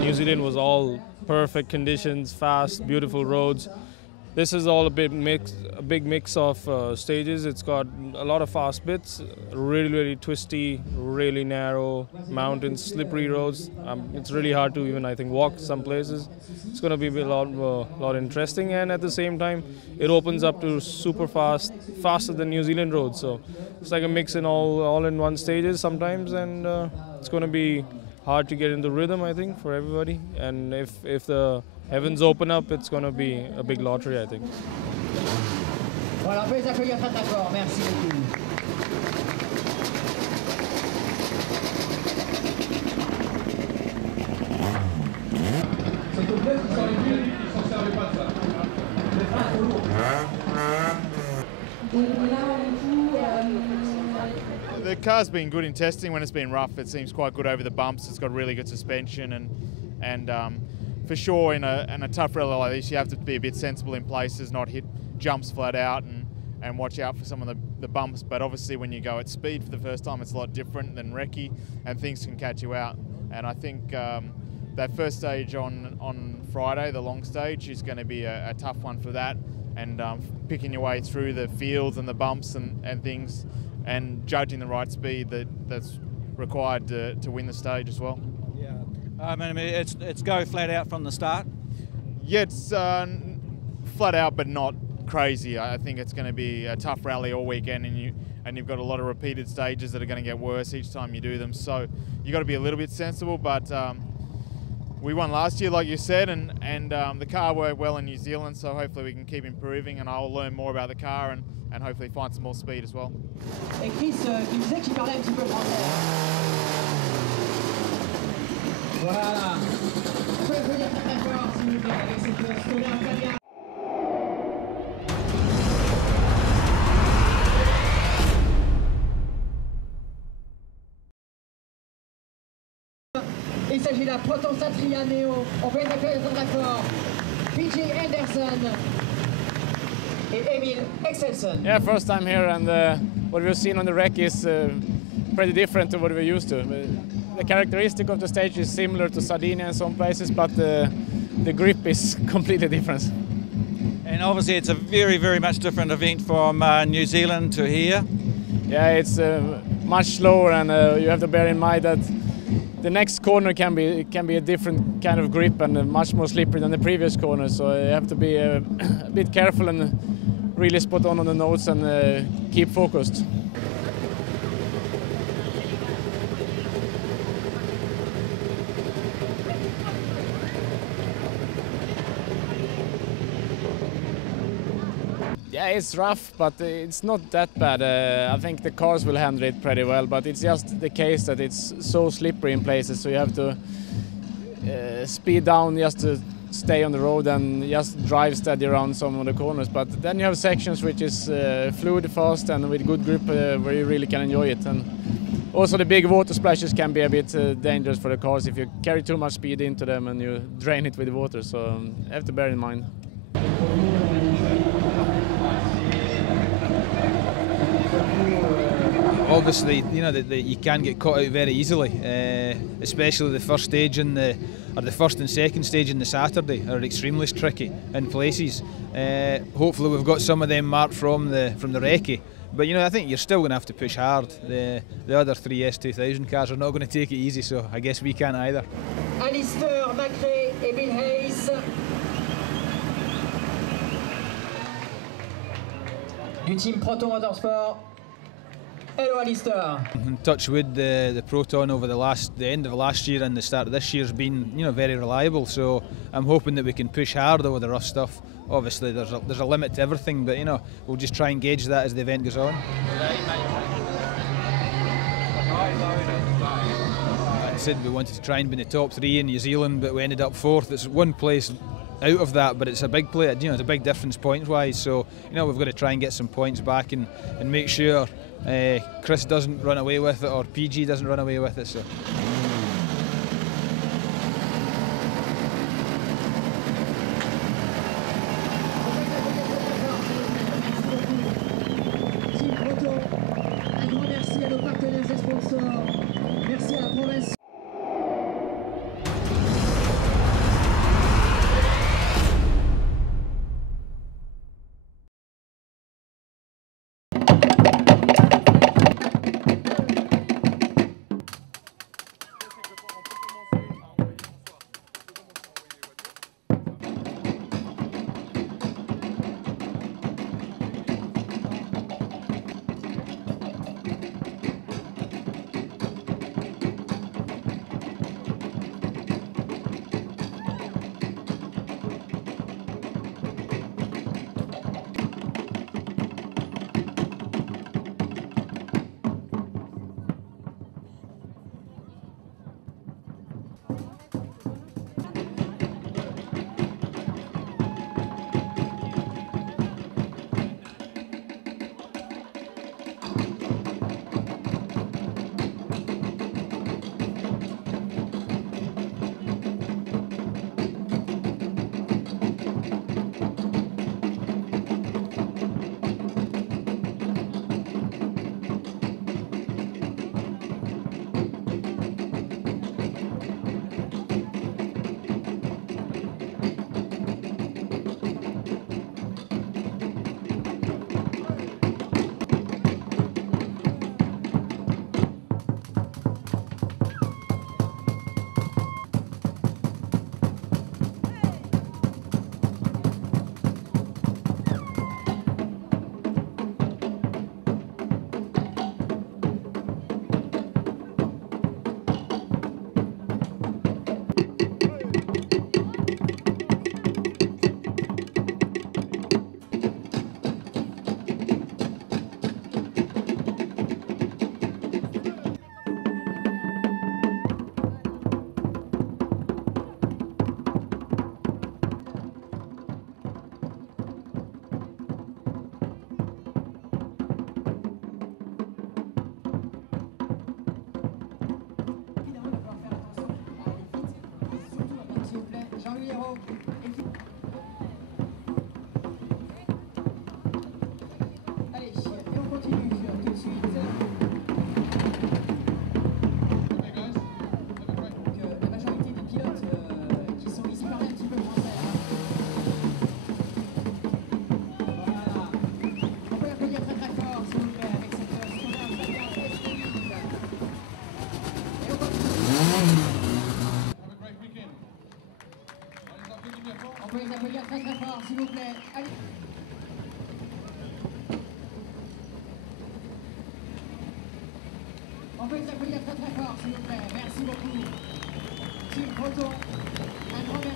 New Zealand was all perfect conditions, fast, beautiful roads. This is all a big mix of stages. It's got a lot of fast bits, really twisty, really narrow mountains, slippery roads. It's really hard to even, I think, walk some places. It's going to be a lot interesting, and at the same time, it opens up to super fast, faster than New Zealand roads. So it's like a mix in all in one stages sometimes, and it's going to be hard to get in the rhythm, I think, for everybody. And if the heavens open up, it's going to be a big lottery, I think. Voilà, on peut les accueillir très fort. Merci beaucoup. The car's been good in testing. When it's been rough, it seems quite good over the bumps. It's got really good suspension, and for sure in a tough rally like this, you have to be a bit sensible in places, not hit jumps flat out, and watch out for some of the bumps. But obviously when you go at speed for the first time, it's a lot different than recce, and things can catch you out. And I think that first stage on Friday, the long stage, is going to be a tough one for that, and picking your way through the fields and the bumps and things, and judging the right speed that's required to win the stage as well. Yeah, I mean it's go flat out from the start. Yeah, it's flat out, but not crazy. I think it's going to be a tough rally all weekend, and you've got a lot of repeated stages that are going to get worse each time you do them. So you've got to be a little bit sensible, but we won last year, like you said, and the car worked well in New Zealand, so hopefully we can keep improving, and I'll learn more about the car and hopefully find some more speed as well. Et Chris, qui disait qu'il parlait un petit peu français. Voilà. On peut le dire très fort, s'il vous plaît, avec cette scolaire italienne. Il s'agit de la Proton Satria Neo. On peut les accueillir d'accord. PG Anderson et Emil Excelson. Yeah, first time here, and what we've seen on the wreck is pretty different to what we're used to. The characteristic of the stage is similar to Sardinia in some places, but the grip is completely different. And obviously it's a very much different event from New Zealand to here. Yeah, it's much slower, and you have to bear in mind that the next corner can be a different kind of grip and much more slippery than the previous corner. So you have to be a bit careful and really spot on the notes and keep focused. Yeah, it's rough, but it's not that bad. I think the cars will handle it pretty well, but it's just the case that it's so slippery in places, so you have to speed down just to stay on the road and just drive steady around some of the corners. But then you have sections which is fluid, fast, and with good grip where you really can enjoy it. And also the big water splashes can be a bit dangerous for the cars if you carry too much speed into them and you drain it with water, so you have to bear in mind. Obviously, you know that you can get caught out very easily, especially the first stage and the first and second stage in the Saturday are extremely tricky in places. Hopefully, we've got some of them marked from the recce, but you know I think you're still going to have to push hard. The other three S2000 cars are not going to take it easy, so I guess we can't either. Alistair Macrae et Bill Hayes. Du team Proton Motorsport. Hello, Alistair. Touch wood, the Proton over the end of last year and the start of this year has been, you know, very reliable. So I'm hoping that we can push hard over the rough stuff. Obviously, there's a limit to everything, but you know, we'll just try and gauge that as the event goes on. I said we wanted to try and be in the top three in New Zealand, but we ended up fourth. It's one place out of that, but it's a big play. You know, it's a big difference points-wise. So you know, we've got to try and get some points back and make sure Chris doesn't run away with it or PG doesn't run away with it. So. Jean-Louis Hérault. Allez, et on continue tout de suite. Donc, la majorité des pilotes qui sont ici parlent un petit peu français. Voilà. On peut applaudir très très fort, s'il vous plaît, avec cette sonore très fluide. Et on continue. On peut les applaudir très très fort, s'il vous plaît. Allez. On peut les applaudir très très fort, s'il vous plaît. Merci beaucoup. Team Proton, un grand merci.